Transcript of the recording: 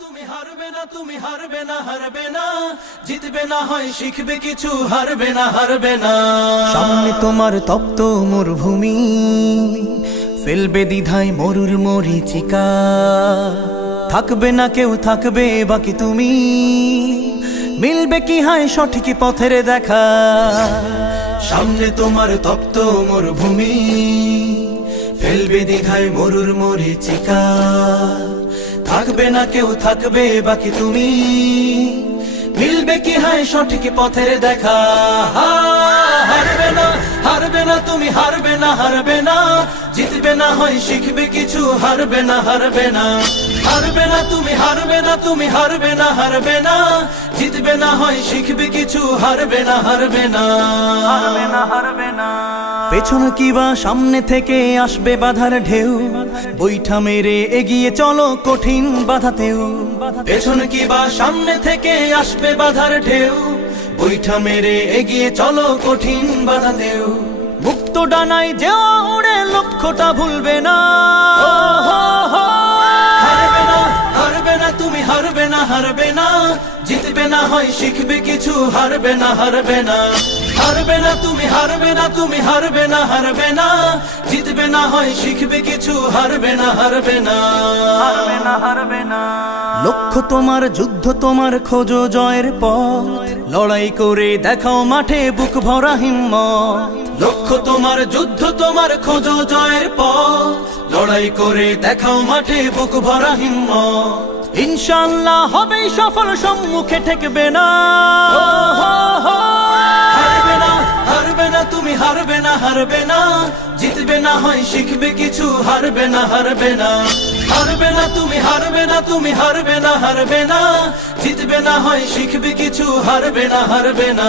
তুমি হারবে না, তুমি হারবে না, হারবে না, জিতবে না হয় শিখবে কিছু, হারবে না, হারবে না। সামনে তোমার তপ্ত মরুভূমি, ফেলবে দ্বিধায় মরুর মরীচিকা। থাকবে না কেউ, থাকবে বাকি তুমি, মিলবে কি হয় সঠিক পথের দেখা। সামনে তোমার তপ্ত মরুভূমি, ফেলবে দ্বিধায় মরুর মরীচিকা। থাকবে না কেউ, থাকবে বাকি তুমি, মিলবে কি হয় সঠিক পথের দেখা। হারবে না, হারবে না, তুমি হারবে না, হারবে না, জিতবে না হয় শিখবে কিছু, হারবে না, হারবে না। হারবে না, তুমি হারবে না, তুমি হারবে না, হারবে না, জিতবে না হয় শিখবে কিছু, হারবে না, হারবে না, হারবে না, হারবে না। পেছন কিবা সামনে থেকে আসবে বাধার ঢেউ, বৈঠা মেরে এগিয়ে চলো কঠিন বাধাতেও। পেছন কিবা সামনে থেকে আসবে বাধার ঢেউ, বৈঠা মেরে এগিয়ে চলো কঠিন বাধাতেও। মুক্ত ডানায় যে উড়ে লক্ষ্যটা ভুলবে না। হারবে না, হারবে না, তুমি হারবে না, হারবে না, জিতবে না হয় শিখবে কিছু, হারবে না, হারবে না। হারবে না, তুমি হারবে না, তুমি হারবে না, হারবে না, জিতবে না হয় শিখবে কিছু, হারবে না, হারবে না, হারবে না, হারবে না। লক্ষ্য তোমার, যুদ্ধ তোমার, খোঁজো জয়ের পথ, লড়াই করে দেখাও মাঠে বুক ভরা হিম্মত। লক্ষ্য তোমার, যুদ্ধ তোমার, খোঁজো জয়ের পথ, লড়াই করে দেখাও মাঠে বুক ভরা হিম্মত। ইনশাআল্লাহ হবেই সফল, সম্মুখে ঠেকবে না। হারবে না, হারবে না, তুমি হারবে না, হারবে না, জিতবে না হয় শিখবে কিছু, হারবে না, হারবে না। হারবে না, তুমি হারবে না, তুমি হারবে না, হারবে না, জিতবে না হয় শিখবে কিছু, হারবে না, হারবে না।